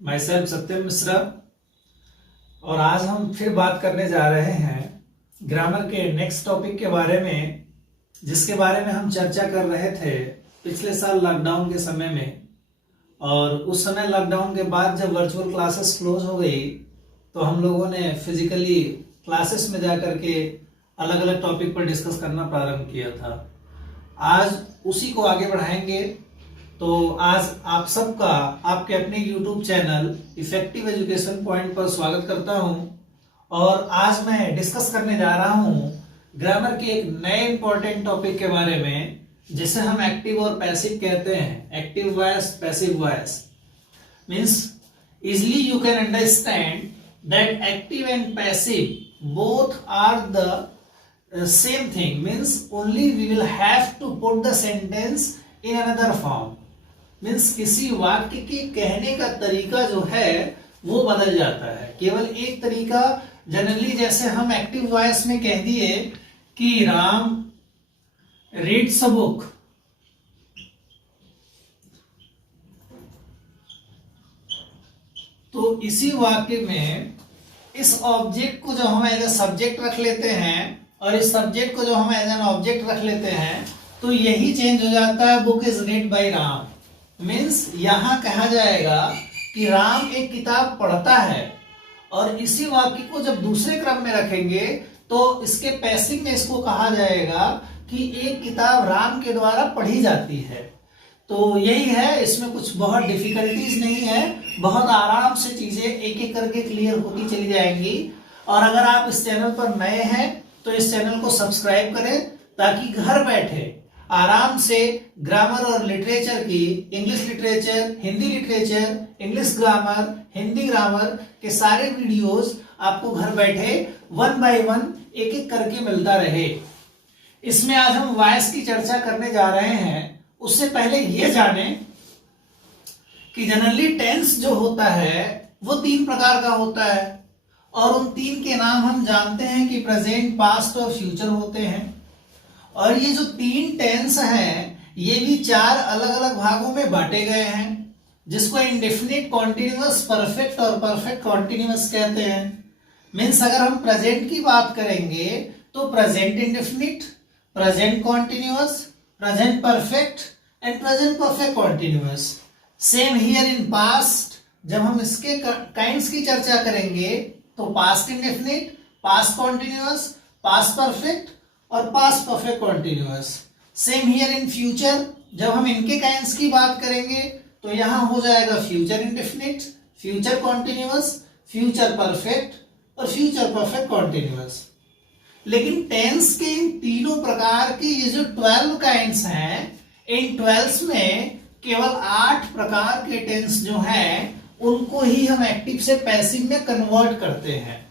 My self सत्यम मिश्रा। और आज हम फिर बात करने जा रहे हैं ग्रामर के नेक्स्ट टॉपिक के बारे में, जिसके बारे में हम चर्चा कर रहे थे पिछले साल लॉकडाउन के समय में। और उस समय लॉकडाउन के बाद जब वर्चुअल क्लासेस क्लोज हो गई तो हम लोगों ने फिजिकली क्लासेस में जाकर के अलग अलग टॉपिक पर डिस्कस करना प्रारंभ किया था। आज उसी को आगे बढ़ाएंगे। तो आज आप सबका आपके अपने YouTube channel effective education point पर स्वागत करता हूं। और आज मैं डिस्कस करने जा रहा हूं ग्रामर के एक नए इंपॉर्टेंट टॉपिक के बारे में, जिसे हम एक्टिव और पैसिव कहते हैं। Active voice, passive voice means easily you can understand that active and passive both are the same thing, means only we will have to put the sentence in another form. Means किसी वाक्य के कहने का तरीका जो है वो बदल जाता है, केवल एक तरीका। जनरली जैसे हम एक्टिव वॉइस में कह दिए कि राम रीड्स अ बुक, तो इसी वाक्य में इस ऑब्जेक्ट को जो हम एज ए सब्जेक्ट रख लेते हैं और इस सब्जेक्ट को जो हम एज एन ऑब्जेक्ट रख लेते हैं, तो यही चेंज हो जाता है। Book is read by Ram means यहां कहा जाएगा कि राम एक किताब पढ़ता है। और इसी वाक्य को जब दूसरे क्रम में रखेंगे तो इसके पैसिव में इसको कहा जाएगा कि एक किताब राम के द्वारा पढ़ी जाती है। तो यही है, इसमें कुछ बहुत डिफिकल्टीज नहीं है, बहुत आराम से चीजें एक एक करके क्लियर होती चली जाएंगी। और अगर आप इस चैनल पर नए हैं तो इस चैनल को सब्सक्राइब करें, ताकि घर बैठे आराम से ग्रामर और लिटरेचर की, English literature, Hindi literature, English grammar, Hindi grammar के सारे वीडियोस आपको घर बैठे 1 बाय 1 एक एक करके मिलता रहे। इसमें आज हम वॉइस की चर्चा करने जा रहे हैं। उससे पहले ये जाने कि जनरली टेंस जो होता है वो 3 प्रकार का होता है, और उन 3 के नाम हम जानते हैं कि प्रेजेंट, पास्ट और फ्यूचर होते हैं। और ये जो 3 टेंस हैं ये भी 4 अलग अलग भागों में बांटे गए हैं, जिसको इंडेफिनिट कॉन्टिन्यूअस, परफेक्ट और परफेक्ट कॉन्टिन्यूअस कहते हैं। मीन्स अगर हम प्रेजेंट की बात करेंगे तो present indefinite, present continuous, present perfect and present perfect continuous. Same here in past, जब हम इसके काइंड्स की चर्चा करेंगे तो past indefinite, past continuous, past perfect और past perfect continuous. Same here in future, जब हम इनके काइंड्स की बात करेंगे तो यहां हो जाएगा future indefinite, future continuous, future perfect और फ्यूचर परफेक्ट कॉन्टिन्यूअस। लेकिन टेंस के इन तीनों प्रकार के ये जो 12 काइंड्स हैं, इन 12 में केवल 8 प्रकार के टेंस जो हैं उनको ही हम एक्टिव से पैसिव में कन्वर्ट करते हैं।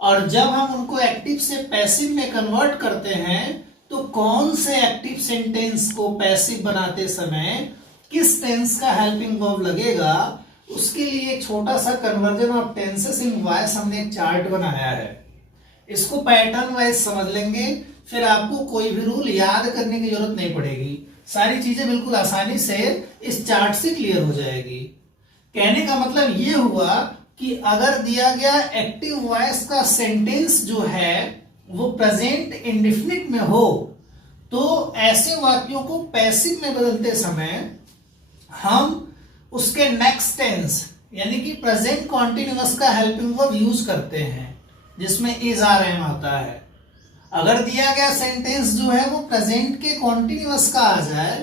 और जब हम उनको एक्टिव से पैसिव में कन्वर्ट करते हैं तो कौन से एक्टिव सेंटेंस को पैसिव बनाते समय किस टेंस का हेल्पिंग वर्ब लगेगा, उसके लिए एक छोटा सा conversion of tenses in voice हमने एक चार्ट बनाया है। इसको पैटर्न वाइज समझ लेंगे, फिर आपको कोई भी रूल याद करने की जरूरत नहीं पड़ेगी। सारी चीजें बिल्कुल आसानी से इस चार्ट से क्लियर हो जाएगी। कहने का मतलब ये हुआ कि अगर दिया गया एक्टिव वॉइस का सेंटेंस जो है वो प्रेजेंट इंडेफिनिट में हो, तो ऐसे वाक्यों को पैसिव में बदलते समय हम उसके नेक्स्ट टेंस यानी कि प्रेजेंट कॉन्टिन्यूअस का हेल्पिंग वर्ब यूज करते हैं, जिसमें इज आर एम आता है। अगर दिया गया सेंटेंस जो है वो प्रेजेंट के कॉन्टिन्यूअस का आ जाए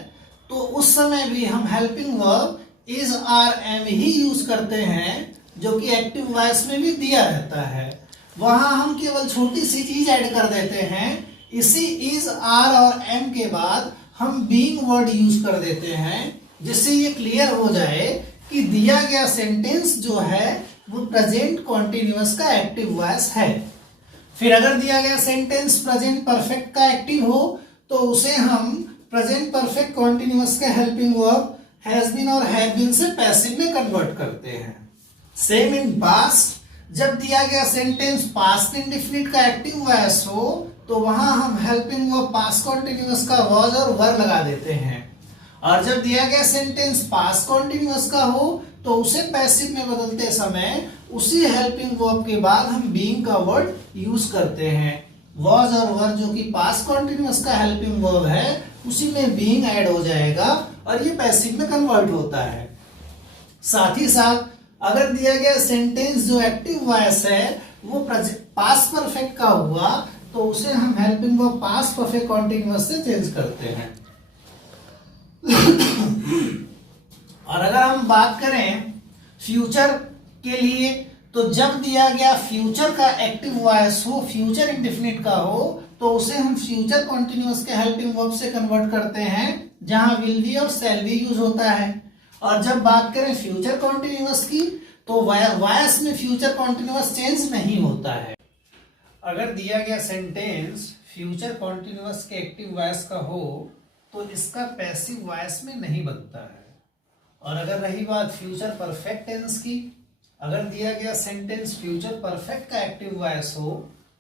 तो उस समय भी हम helping verb is are am ही यूज करते हैं, जो कि एक्टिव वॉइस में भी दिया रहता है। वहां हम केवल छोटी सी चीज ऐड कर देते हैं, इसी इज, आर और एम के बाद हम बीइंग वर्ड यूज कर देते हैं, जिससे ये क्लियर हो जाए कि दिया गया सेंटेंस जो है वो प्रेजेंट कॉन्टिन्यूअस का एक्टिव वॉइस है। फिर अगर दिया गया सेंटेंस प्रेजेंट परफेक्ट का एक्टिव हो तो उसे हम प्रेजेंट परफेक्ट कॉन्टिन्यूअस का हेल्पिंग वर्ब हैज बीन और हैव बीन से पैसिव में कन्वर्ट करते हैं। सेम इन पास्ट, जब दिया गया सेंटेंस पास्ट इंडेफिनिट का एक्टिव वॉइस हो तो वहां हम हेल्पिंग वर्ब पास्ट कॉन्टिन्यूअस का वाज और वर लगा देते हैं। और जब दिया गया सेंटेंस पास्ट कॉन्टिन्यूअस का हो तो उसे पैसिव में बदलते समय उसी हेल्पिंग वर्ब के बाद हम बीइंग का वर्ड यूज करते हैं। वॉज और वर जो कि पास्ट कॉन्टिन्यूअस का हेल्पिंग वर्ब है, उसी में बीइंग ऐड हो जाएगा और ये पैसिव में कन्वर्ट होता है। साथ ही साथ अगर दिया गया सेंटेंस जो एक्टिव वॉइस है वो पास्ट परफेक्ट का हुआ तो उसे हम helping verb past perfect continuous से चेंज करते हैं। और अगर हम बात करें फ्यूचर के लिए, तो जब दिया गया फ्यूचर का एक्टिव वॉइस हो, फ्यूचर इंडेफिनिट का हो, तो उसे हम फ्यूचर कॉन्टिन्यूअस के हेल्पिंग वर्ब से कन्वर्ट करते हैं जहां विल बी और शैल बी यूज होता है। और जब बात करें फ्यूचर कॉन्टिन्यूअस की, तो वॉइस में फ्यूचर कॉन्टिन्यूअस चेंज नहीं होता है। अगर दिया गया सेंटेंस फ्यूचर कॉन्टिन्यूअस के एक्टिव वॉइस का हो तो इसका पैसिव वॉइस में नहीं बनता है। और अगर रही बात फ्यूचर परफेक्ट टेंस की, अगर दिया गया सेंटेंस फ्यूचर परफेक्ट का एक्टिव वॉइस हो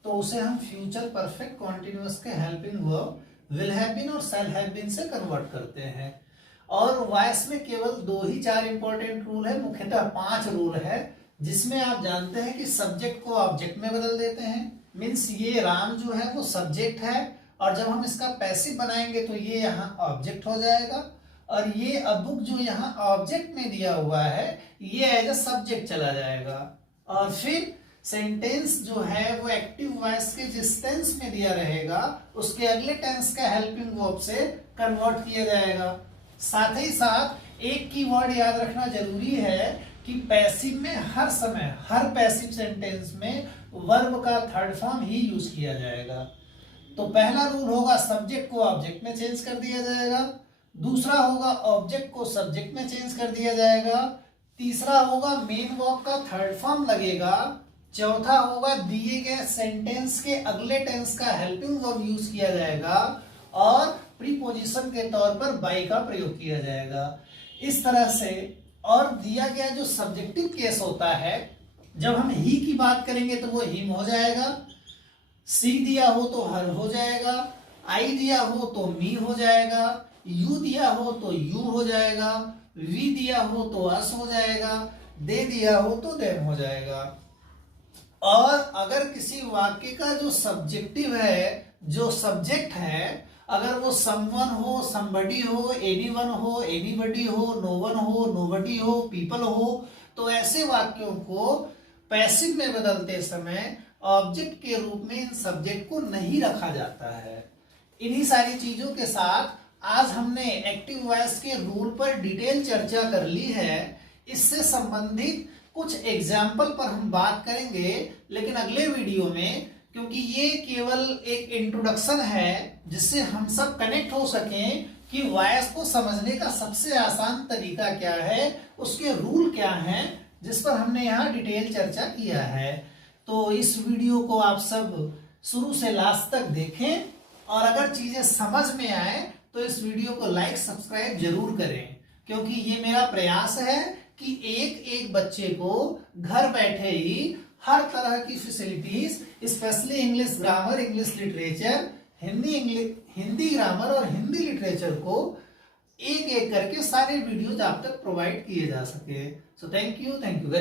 तो उसे हम फ्यूचर परफेक्ट कॉन्टिन्यूअस के helping verb will have been और शैल हैव बीन से कन्वर्ट करते हैं। और वॉइस में केवल 2 ही 4 इंपॉर्टेंट रूल है, मुख्यतः 5 रूल है, जिसमें आप जानते हैं कि सब्जेक्ट को ऑब्जेक्ट में बदल देते हैं। मीन्स ये राम जो है वो सब्जेक्ट है और जब हम इसका पैसिव बनाएंगे तो ये यहाँ ऑब्जेक्ट हो जाएगा और ये अ बुक जो यहाँ ऑब्जेक्ट में दिया हुआ है ये एज अ सब्जेक्ट चला जाएगा। और फिर सेंटेंस जो है वो एक्टिव वॉइस के जिस टेंस में दिया रहेगा उसके अगले टेंस का हेल्पिंग वर्ब से कन्वर्ट किया जाएगा। साथ ही साथ एक कीवर्ड याद रखना जरूरी है कि पैसिव में हर समय हर पैसिव सेंटेंस में वर्ब का थर्ड फॉर्म ही यूज किया जाएगा। तो पहला रूल होगा सब्जेक्ट को ऑब्जेक्ट में चेंज कर दिया जाएगा, दूसरा होगा ऑब्जेक्ट को सब्जेक्ट में चेंज कर दिया जाएगा, तीसरा होगा मेन वर्ब का थर्ड फॉर्म लगेगा, चौथा होगा दिए गए सेंटेंस के अगले टेंस का हेल्पिंग वर्ब यूज किया जाएगा और प्रीपोजिशन के तौर पर बाई का प्रयोग किया जाएगा। इस तरह से और दिया गया जो सब्जेक्टिव केस होता है, जब हम ही की बात करेंगे तो वो हिम हो जाएगा, सी दिया हो तो हर हो जाएगा, आई दिया हो तो मी हो जाएगा, यू दिया हो तो यू हो जाएगा, वी दिया हो तो अस हो जाएगा, दे दिया हो तो देम हो जाएगा। और अगर किसी वाक्य का जो सब्जेक्टिव है, जो सब्जेक्ट है, अगर वो समवन हो, समबडी हो, एनीवन हो, एनीबडी हो, नोवन हो, नोबडी हो, पीपल हो, तो ऐसे वाक्यों को पैसिव में बदलते समय ऑब्जेक्ट के रूप में इन सब्जेक्ट को नहीं रखा जाता है। इन्हीं सारी चीजों के साथ आज हमने एक्टिव वॉइस के रूल पर डिटेल चर्चा कर ली है। इससे संबंधित कुछ एग्जाम्पल पर हम बात करेंगे लेकिन अगले वीडियो में, क्योंकि ये केवल एक इंट्रोडक्शन है जिससे हम सब कनेक्ट हो सकें कि वॉइस को समझने का सबसे आसान तरीका क्या है, उसके रूल क्या हैं, जिस पर हमने यहाँ डिटेल चर्चा किया है। तो इस वीडियो को आप सब शुरू से लास्ट तक देखें और अगर चीजें समझ में आए तो इस वीडियो को लाइक सब्सक्राइब जरूर करें, क्योंकि ये मेरा प्रयास है कि एक एक बच्चे को घर बैठे ही हर तरह की facilities, specially English grammar, English literature, Hindi grammar और हिंदी लिटरेचर को एक एक करके सारे वीडियोज आप तक प्रोवाइड किए जा सके। So thank you very much.